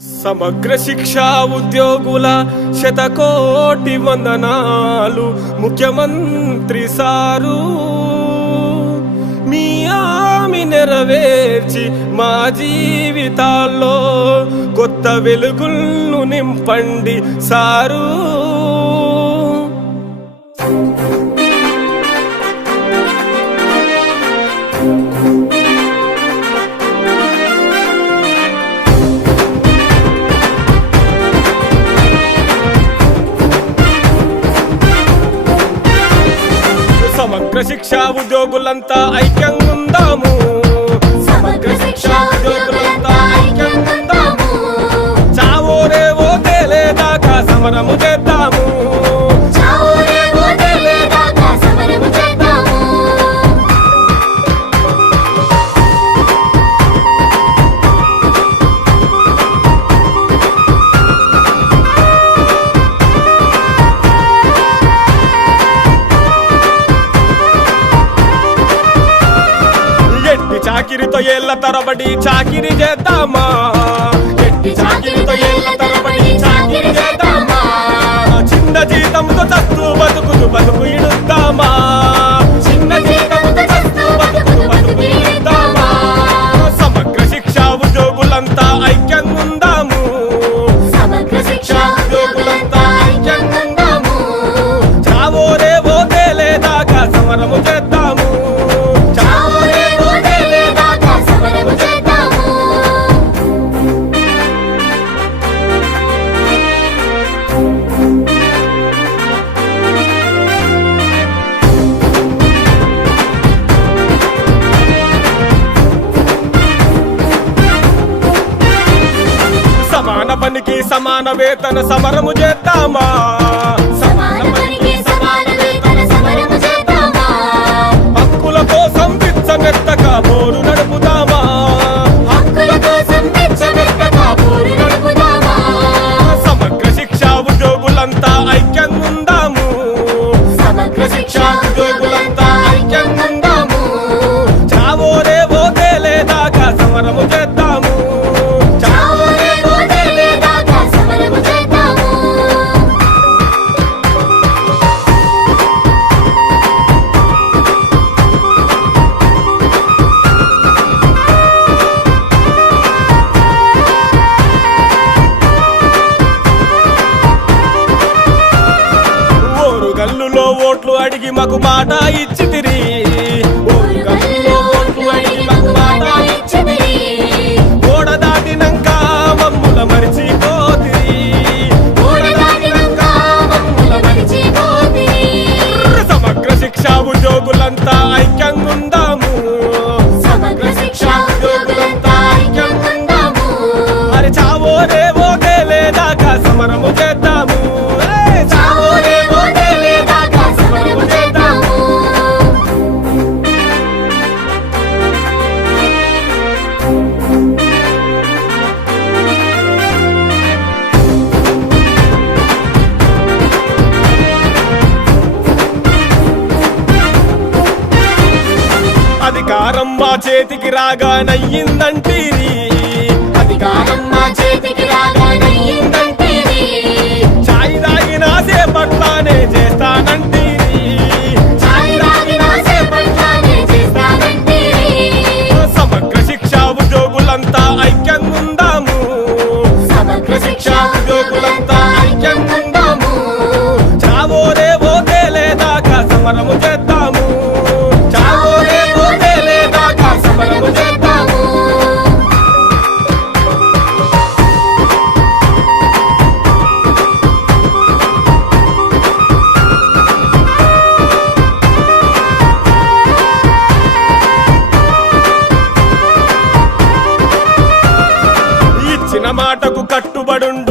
సమగ్ర శిక్షా ఉద్యోగుల శతకోటి వందనాలు ముఖ్యమంత్రి సారు. మీ హామీ నెరవేర్చి మా జీవితాల్లో కొత్త వెలుగులను నింపండి సారు. సమగ్ర శిక్షా ఉద్యోగులంతా ఐక్యంగా ఉందాము. సమగ్ర శిక్షా ఉద్యోగులంతా ఐక్యంగా ఉందాము. చావో రేవో తేలేదాకా సమరము చేద్దాము. చావో రేవో తేలేదాకా సమరము చేద్దాము. చాకిరితో ఏళ్ల తరబడి చాకిరి చేద్దామా. ఎట్టి చాకిరితో ఏళ్ల తరబడి చాకిరి చేద్దామా. చిన్న జీతంతో చస్తూ బతుకు ఇడుద్దామా. చిన్న జీతంతో చస్తూ బతుకు ఇడుద్దామా. సమగ్ర శిక్షా ఉద్యోగులంతా ఐక్యంగా ఉందాము. సమగ్ర శిక్షా ఉద్యోగులంతా ఐక్యంగా ఉందాము. చావో రేవో తేలేదాకా సమరము చేద్దాము. చావో రేవో తేలేదాకా సమరము చేద్దాము. సమాన పనికి సమాన వేతన సమరము చేద్దామా. సమాన పనికి సమాన వేతన సమరము చేద్దామా. హక్కుల కోసం పిచ్చమెత్తక పోరు నడుపుదామా. హక్కుల కోసం పిచ్చమెత్తక పోరు నడుపుదామా. సమగ్ర శిక్షా ఉద్యోగులంతా ఐక్యంగా ఉందాము. సమగ్ర శిక్షా ఉద్యోగులంతా ఐక్యంగా ఉందాము. చావో రేవో తేలేదాకా సమరము చేద్దాము. చావో రేవో తేలేదాకా సమరము చేద్దాము. ఓరుగల్లులో ఓట్లు అడిగి మాకు మాట ఇచ్చితిరి. ఓరుగల్లులో ఓట్లు అడిగి మాకు మాట ఇచ్చితిరి. ఓడ దాటినంక మమ్ముల మరిచిపోతిరి. ఓడ దాటినంక మమ్ముల మరిచిపోతిరి. సమగ్ర శిక్షా ఉద్యోగులంతా ఐక్యంగా ఉందాము. సమగ్ర శిక్షా ఉద్యోగులంతా ఐక్యంగా ఉందాము. మరి చావో రేవో తేలేదాకా సమరము చేద్దాము. చావో రేవో తేలేదాకా సమరము చేద్దాము. అధికారం మా చేతికి రాగానయ్యిందంటీరి. అధికారం మా చేతికి రాగానయ్యిందంటేనే. చాయ్ తాగినా సేపట్లానే చేస్తానంటీరి. చాయ్ తాగినా సేపట్లానే చేస్తానంటేనే. సమగ్ర శిక్షా ఉద్యోగులంతా ఐక్యంగా ఉందాము. సమగ్ర శిక్షా ఉద్యోగులంతా ఐక్యంగా ఉందాము. చావో రేవో తేలేదాకా సమరము చేద్దాము. చావో రేవో తేలేదాకా సమరము చేద్దాము. ఇచ్చిన మాటకు కట్టుబడుండి